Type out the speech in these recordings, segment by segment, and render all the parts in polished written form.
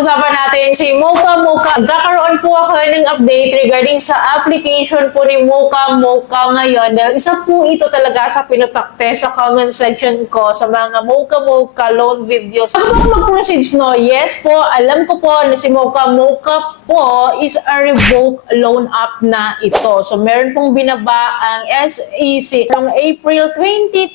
pag-usapan natin si Mocha Mocha. Nagkakaroon po ako ng update regarding sa application po ni Mocha Mocha ngayon. Dahil isa po ito talaga sa pinutakte sa comment section ko sa mga Mocha Mocha loan videos. Ano po mag-proceed, no? Yes po, alam ko po na si Mocha Mocha po is a revoked loan app na ito. So meron pong binaba ang SEC noong April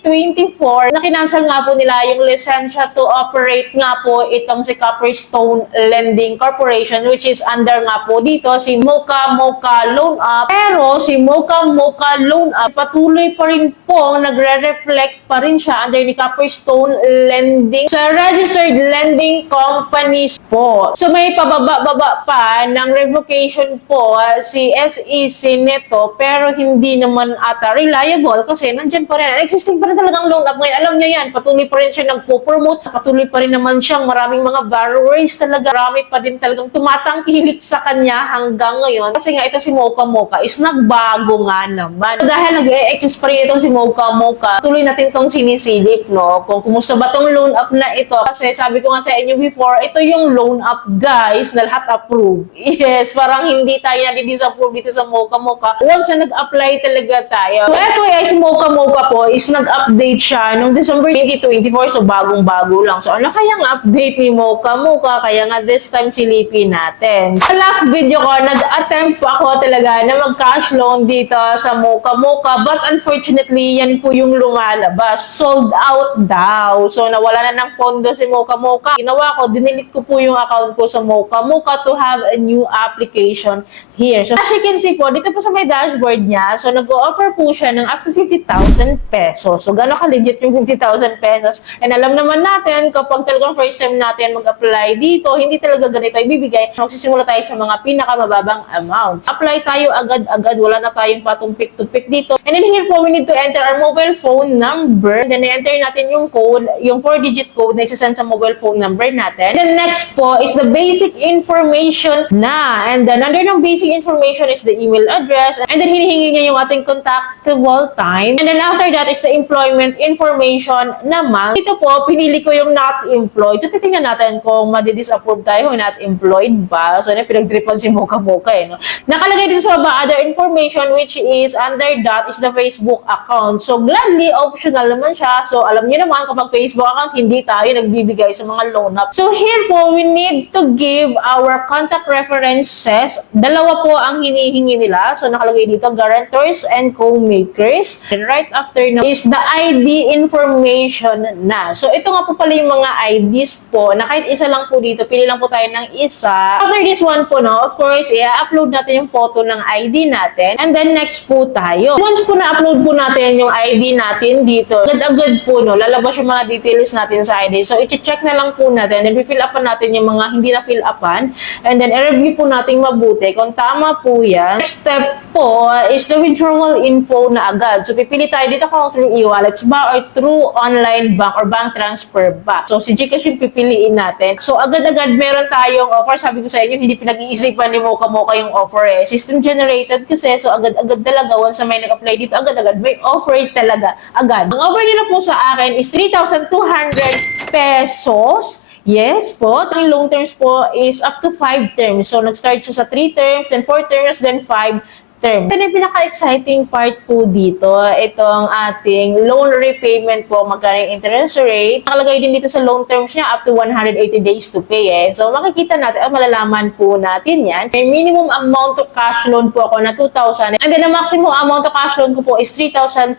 2024 na kinansel nga po nila yung lisensya to operate nga po itong si Copperstone Lending Corporation, which is under nga po dito si Mocha Mocha Loan App. Pero si Mocha Mocha Loan App patuloy pa rin po nagre-reflect pa rin siya under ni Copperstone Lending sa registered lending companies po. So may pababa-baba pa ng revocation po si SEC nito, pero hindi naman ata reliable kasi nandyan pa rin. Existing pa rin talagang loan app ngayon. Alam niyo yan, patuloy pa rin siya nagpo-promote, patuloy pa rin naman siyang maraming mga borrowers talaga. Marami pa din talagang tumatangkilik sa kanya hanggang ngayon. Kasi nga ito si Mocha Mocha is nagbago nga naman. Dahil nag-e-exist pa rin itong si Mocha Mocha, tuloy natin itong sinisilip, no? Kung kumusta ba itong loan app na ito. Kasi sabi ko nga sa inyo before, ito yung loan app guys na lahat approve. Yes, parang hindi tayo na-disapprove dito sa Mocha Mocha. Once na nag-apply talaga tayo. So FYI, si Mocha Mocha po is nag-update siya noong December 2024. So bagong-bago lang. So ano kayang update ni Mocha Mocha? Kaya nga this time silipin natin. Sa last video ko, nag-attempt ako talaga na mag-cash loan dito sa Mocha Mocha. But unfortunately, yan po yung lumalabas. Sold out daw. So nawala na ng pondo si Mocha Mocha. Ginawa ko, dinilit ko po yung account ko sa Mocha Mocha to have a new application here. So as you can see po, dito po sa may dashboard niya, so nag-o-offer po siya ng up to 50,000 pesos. So gano'n ka-legit yung 50,000 pesos. And alam naman natin, kapag talagang first time natin mag-apply dito, hindi talaga ganito ibibigay. Magsisimula tayo sa mga pinakamababang amount. Apply tayo agad-agad, wala na tayong patumpik-tumpik dito. And then here po, we need to enter our mobile phone number. And then enter natin yung code, yung 4-digit code na isasend sa mobile phone number natin. And then next po is the basic information na. And then under ng basic information is the email address. And then hinihingi niya yung ating contactable time. And then after that is the employment information naman. Dito po, pinili ko yung not employed. So titingnan natin kung madi-disapprove tayo kung not employed ba. So pinagdripan si Mocha Mocha no. Nakalagay dito sa baba, other information which is under that is the Facebook account. So gladly, optional naman siya. So alam niyo naman kapag Facebook account, hindi tayo nagbibigay sa mga loan app. So here po, we need to give our contact references. Dalawa po ang hinihingi nila. So nakalagay dito, guarantors and co-makers. And right after na is the ID information na. So ito nga po pala yung mga IDs po na kahit isa lang po dito, pili lang po tayo ng isa. After this one po, no, of course, i-upload natin yung photo ng ID natin. And then next po tayo. Once po na-upload po natin yung ID natin dito, agad-agad po, no, lalabas yung mga details natin sa ID. So i-check na lang po natin. Then i-fill upan natin yung mga hindi na fill upan. And then i-review po natin mabuti kung tama po yan. Next step po is the withdrawal info na agad. So pipili tayo dito kung through e-wallets ba or through online bank or bank transfer ba. So si Gcash yung pipiliin natin. So agad-agad meron tayong offer. Sabi ko sa inyo, hindi pinag-iisipan ni Mocha Mocha yung offer eh. System generated kasi, so agad-agad talaga. Once na may nag-apply dito, agad-agad may offer talaga. Agad. Ang offer nila po sa akin is 3,200 pesos. Yes po. Ang long terms po is up to 5 terms. So, nag-start siya sa 3 terms, then 4 terms, then 5 term. Then, yung pinaka-exciting part po dito, itong ating loan repayment po, magkano yung interest rate. Nakalagay din dito sa loan terms niya, up to 180 days to pay eh. So, makikita natin, malalaman po natin yan. May minimum amount of cash loan po ako na 2,000. And then, the maximum amount of cash loan ko po is 3,200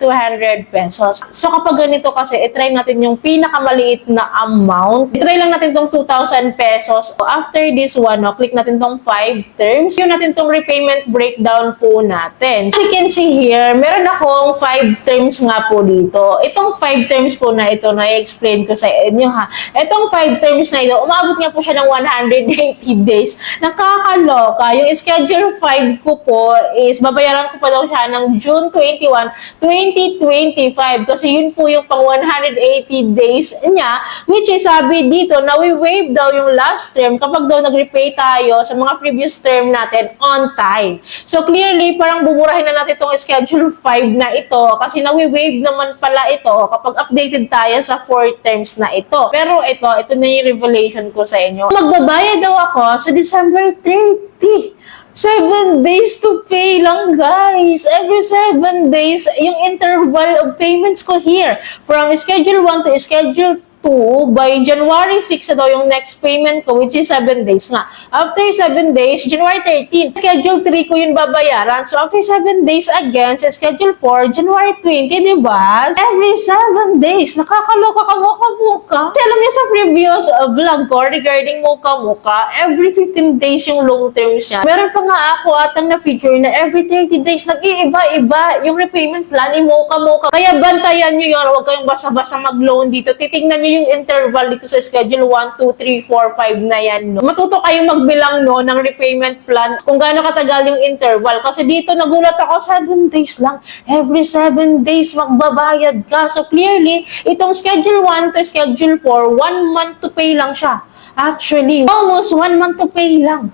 pesos. So, kapag ganito kasi, itry natin yung pinakamaliit na amount. Itry lang natin tong 2,000 pesos. So, after this one, no, click natin tong 5 terms. Yun natin tong repayment breakdown po natin. As you can see here, meron akong 5 terms nga po dito. Itong 5 terms po na ito, na-explain ko sa inyo ha. Itong 5 terms na ito, umabot nga po siya ng 180 days. Nakakaloka. Yung schedule 5 ko po is, babayaran ko pa daw siya ng June 21, 2025. Kasi yun po yung pang 180 days niya, which is sabi dito, na we waive daw yung last term kapag daw nag-repay tayo sa mga previous term natin on time. So clearly, Actually, parang buburahin na natin itong Schedule 5 na ito kasi nawi-waive naman pala ito kapag updated tayo sa 4 terms na ito. Pero ito na yung revelation ko sa inyo. Magbabayad daw ako sa December 30. 7 days to pay lang, guys. Every 7 days, yung interval of payments ko here. From Schedule 1 to Schedule 2, by January 6 na daw yung next payment ko, which is 7 days nga. After 7 days, January 13, Schedule 3 ko yung babayaran. So, after 7 days again, sa Schedule 4, January 20, diba? Every 7 days, nakakaloka ka muka-muka. Kasi alam niyo sa previous vlog ko regarding muka-muka, every 15 days yung long term siya. Meron pa nga ako atang na-feature na every 30 days, nag-iiba-iba yung repayment plan ni muka-muka. Kaya bantayan nyo yun, huwag kayong basta-basta mag-loan dito. Titignan nyo yung interval dito sa Schedule 1, 2, 3, 4, 5 na yan. No? Matuto kayong magbilang no, ng repayment plan kung gaano katagal yung interval. Kasi dito nagulat ako, 7 days lang. Every 7 days magbabayad ka. So clearly, itong Schedule 1 to Schedule 4, 1 month to pay lang siya. Actually, almost 1 month to pay lang.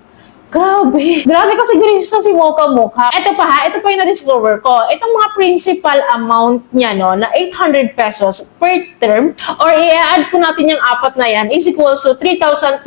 Grabe. Grabe kasi gurista si Mocha. Ito pa yung na-discover ko. Itong mga principal amount niya, no, na 800 pesos per term, or i-add po natin yung apat na yan, is equals to 3,200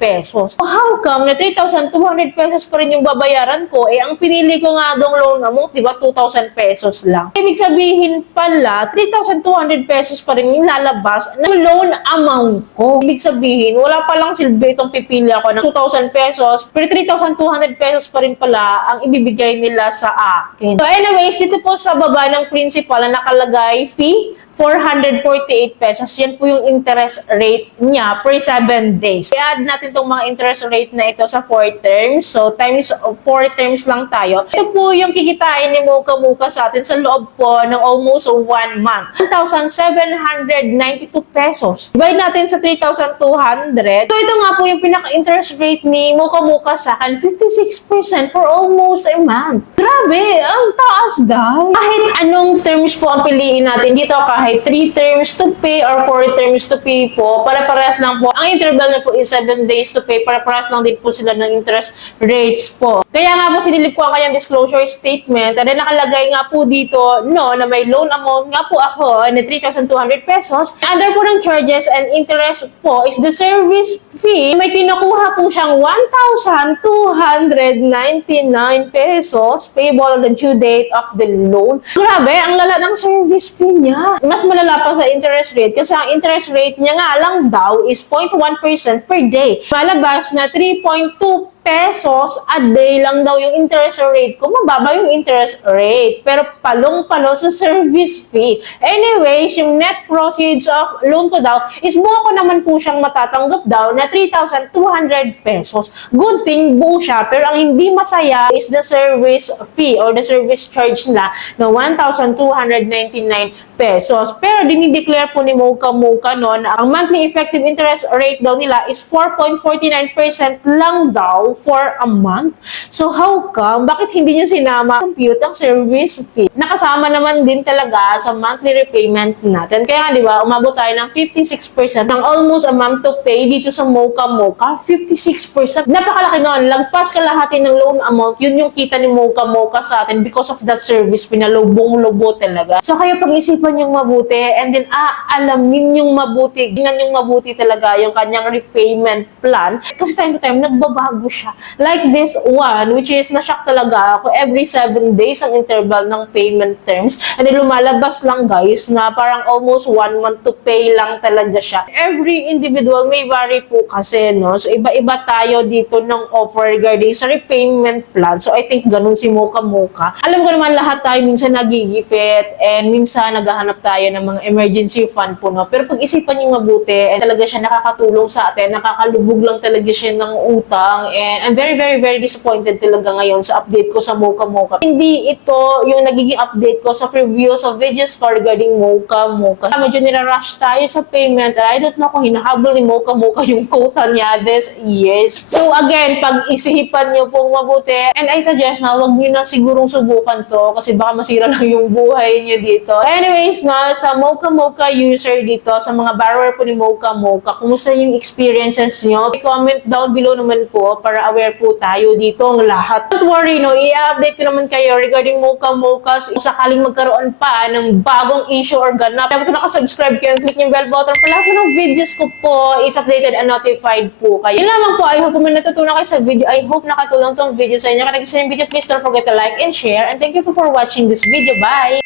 pesos. So, how come na 3,200 pesos pa rin yung babayaran ko? Ang pinili ko nga dong loan amount, di ba, 2,000 pesos lang. Ibig sabihin pala, 3,200 pesos pa rin yung lalabas ng loan amount ko. Ibig sabihin, wala palang silbi itong pipili ako ng 2,000 pesos, pero 3,200 pesos pa rin pala ang ibibigay nila sa akin. So anyways, dito po sa baba ng principal na nakalagay fee, 448 pesos. Yan po yung interest rate niya per 7 days. I-add natin itong mga interest rate na ito sa 4 terms. So, times 4 terms lang tayo. Ito po yung kikitain ni Mocha sa atin sa loob po ng almost 1 month. 1,792 pesos. Divide natin sa 3,200. So, ito nga po yung pinaka-interest rate ni Mocha sa akin. 56% for almost a month. Grabe! Ang taas daw. Kahit anong terms po ang piliin natin dito, kahit 3 terms to pay or 4 terms to pay po, para-parehas lang po. Ang interval na po is 7 days to pay, para-parehas lang din po sila ng interest rates po. Kaya nga po sinilip ko ang kanyang disclosure statement, and then nakalagay nga po dito, no, na may loan amount nga po ako na 3,200 pesos. Under po ng charges and interest po is the service fee. May kinukuha po siyang 1,299 pesos payable on the due date of the loan. Grabe, ang lala ng service fee niya. Mas malala pa sa interest rate kasi ang interest rate niya nga lang daw is 0.1% per day. Malabas na 3.2 pesos a day lang daw yung interest rate ko. Mababa yung interest rate. Pero palong-palo sa service fee. Anyways, yung net proceeds of loan ko daw is buo ko naman po siyang matatanggap daw na 3,200 pesos. Good thing buo siya. Pero ang hindi masaya is the service fee or the service charge nila na 1,299 pesos. Pero dinideclare po ni Mocha no, na ang monthly effective interest rate daw nila is 4.49% lang daw for a month. So how come? Bakit hindi nyo sinama compute ang service fee? Nakasama naman din talaga sa monthly repayment natin. Kaya nga, di ba, umabot tayo ng 56% ng almost a month to pay dito sa Mocha. 56%. Napakalaki noon. Lagpas kalahati ng loan amount. Yun yung kita ni Mocha sa atin because of that service. Pinalubong-lubo talaga. So kaya pag-isipan yung mabuti and then alamin yung mabuti. Tingnan yung mabuti talaga yung kanyang repayment plan. Kasi time to time, nagbabago siya. Like this one, which is na-shock talaga ako. Every 7 days ang interval ng payment terms. And then lumalabas lang guys na parang almost 1 month to pay lang talaga siya. Every individual may vary po kasi, no? So iba-iba tayo dito ng offer regarding sa repayment plan. So I think ganun si Mocha. Alam ko naman lahat tayo minsan nagigipit and minsan naghahanap tayo ng mga emergency fund po, no? Pero pag-isipan niyo mabuti, and talaga siya nakakatulong sa atin, nakakalubog lang talaga siya ng utang, and I'm very, very, very disappointed talaga ngayon sa update ko sa Mocha. Hindi ito yung nagiging update ko sa previous of videos ko regarding Mocha. Medyo nirarush tayo sa payment. I don't know kung hinahabol ni Mocha yung quota niya this years. So again, pag-isipan nyo pong mabuti, and I suggest na wag nyo na sigurong subukan to kasi baka masira lang yung buhay nyo dito. Anyways, na sa Mocha user dito, sa mga borrower po ni Mocha, kumusta yung experiences nyo? I-comment down below naman po para para aware po tayo ditong lahat. Don't worry, no, i-update ko naman kayo regarding Mocha sakaling magkaroon pa ng bagong issue or ganap. Kung nakasubscribe kayo, click yung bell button para lahat ng videos ko po is updated and notified po kayo. Yun lamang po, I hope kung may natutunan kayo sa video, I hope nakatulong tong video sa inyo. Kung nagustuhan yung video, please don't forget to like and share. And thank you for watching this video. Bye!